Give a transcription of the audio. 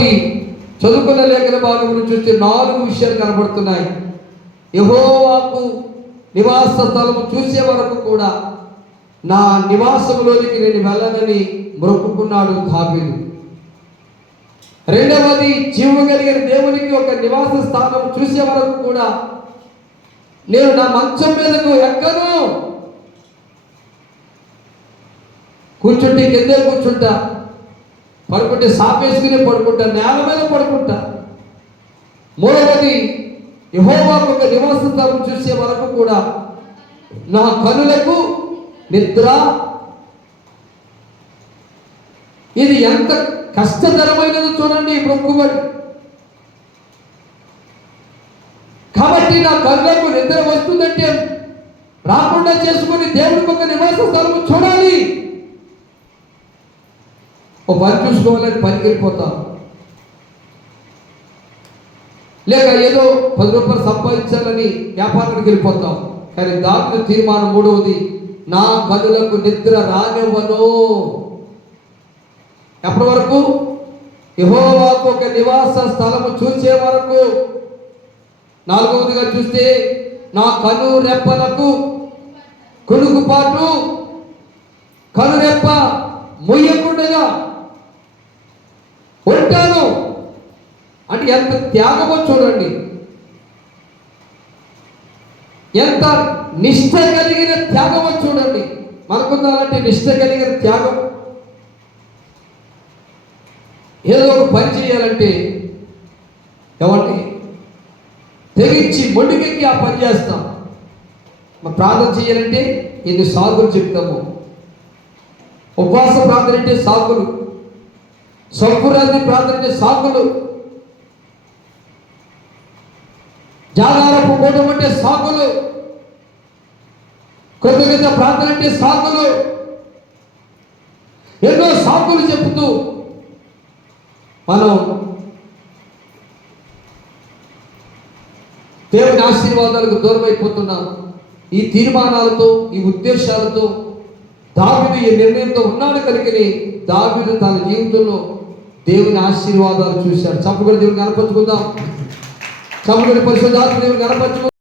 కాబట్టి చదువుకున్న లేఖన భాగంలో చూస్తే 4 విషయాలు కనబడుతున్నాయి. యెహోవాకు నివాస స్థలము చూసే వరకు కూడా నా నివాసంలోనికి నేను వెళ్ళనని మొక్కుకున్నాడు దావీదు. రెండవది, జీవం కలిగిన దేవునికి ఒక నివాస స్థానం చూసే వరకు కూడా నేను నా మంచం మీదకు ఎక్కను. కూర్చుంటే కిందే కూర్చుంటా, పడుకుంటే సాపేసుకుని పడుకుంటా, నేల మీద పడుకుంటా. మూడవది, యెహోవాకు ఒక నివాస స్థలం చూసే వరకు కూడా నా కనులకు నిద్ర. ఇది ఎంత కష్టతరమైనదో చూడండి ఈ మొక్కుబడి. కాబట్టి నా కళ్ళకు నిద్ర వస్తుందంటే రాకుండా చేసుకుని దేవుడికి ఒక నివాస స్థలం చూడాలి. ఓ పని చూసుకోవాలని పనికి వెళ్ళిపోతాం, లేక ఏదో 10 రూపాయలు సంపాదించాలని వ్యాపారానికి వెళ్ళిపోతాం. కానీ దావీదు తీర్మానం మూడవది, నా కనులకు నిద్ర రానివ్వను. ఎప్పటి వరకు? యెహోవాకు ఒక నివాస స్థలము చూసే వరకు. నాలుగవదిగా చూస్తే నా కను రెప్పలకు కొనుకుపాటు, కనురెప్ప మొయ్యకుండగా ఉంటాను. అంటే ఎంత త్యాగమో చూడండి, ఎంత నిష్ఠ కలిగిన త్యాగమో చూడండి. మనకుందాలంటే నిష్ఠ కలిగిన త్యాగం. ఏదో ఒక పని చేయాలంటే ఏమంటే తెగించి మొండికెక్కి ఆ పని చేస్తాం. ప్రార్థన చేయాలంటే ఎన్ని సాగులు చెప్తాము. ఉపవాస ప్రార్థన అంటే సాగులు, సంకురాత్రి ప్రార్థన అంటే సాగులు, జాగారపు కూటం అంటే సాగులు, కృతజ్ఞత ప్రార్థన అంటే సాగులు. ఎన్నో సాగులు చెబుతూ మనం దేవుని ఆశీర్వాదాలకు దూరం అయిపోతున్నాం. ఈ తీర్మానాలతో, ఈ ఉద్దేశాలతో దావీదు ఈ నిర్ణయంతో ఉన్నాడు కనుకనే దావీదు తన జీవితంలో దేవుని ఆశీర్వాదాలు చూశాడు. చప్పటి దేవుని కనపరుచుకుందాం. చప్పటి పరిశుద్ధాత్మ దేవుని కనపరుచుకుందాం.